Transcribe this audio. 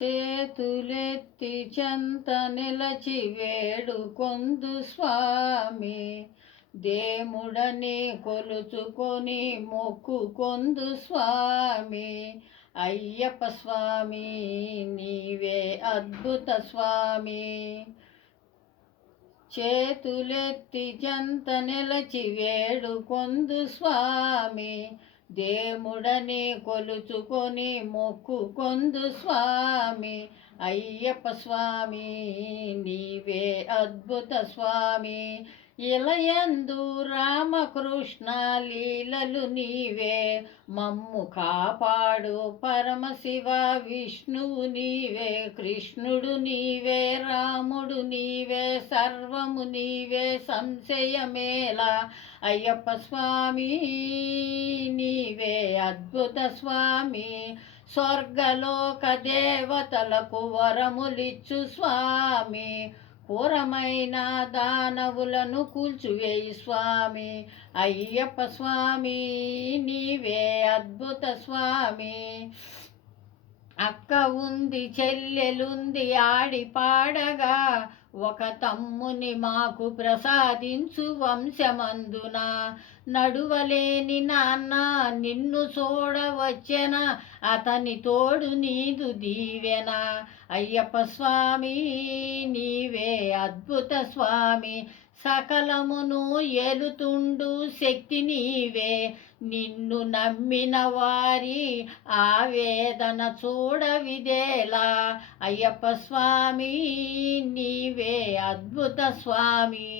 చేతులెత్తి చెంత నిలచి వేడుకొందు స్వామి, దేముడని కొలుచుకొని మొక్కుకొందు స్వామి. అయ్యప్ప స్వామి నీవే అద్భుత స్వామి. చేతులెత్తి చెంత నిలచి వేడుకొందు స్వామి, దేముడని కొలుచుకొని మొక్కుకొందు స్వామి. అయ్యప్ప స్వామి నీవే అద్భుత స్వామి. ఇలయందు రామకృష్ణ లీలలు నీవే, మమ్ము కాపాడు పరమశివ విష్ణువు నీవే. కృష్ణుడు నీవే, రాముడు నీవే, సర్వము నీవే, సంశయమేలా. అయ్యప్ప స్వామి నీవే అద్భుత స్వామి. స్వర్గలోక దేవతలకు వరములిచ్చు స్వామి, ఘోరమైన దానవులను కూల్చివేయి స్వామి. అయ్యప్ప స్వామి నీవే అద్భుత స్వామి. అక్క ఉంది చెల్లెలుంది ఆడి పాడగా, ఒక తమ్ముని మాకు ప్రసాదించు వంశమందున. నడువలేని నాన్న నిన్ను చూడవచ్చెన, అతని తోడు నీదు దీవెన. అయ్యప్ప స్వామి నీవే అద్భుత స్వామి. సకలమును ఏలుతుండు శక్తి నీవే, నిన్ను నమ్మిన వారి ఆవేదన చూడవిదేలా. అయ్యప్ప స్వామి నీవే అద్భుత స్వామి.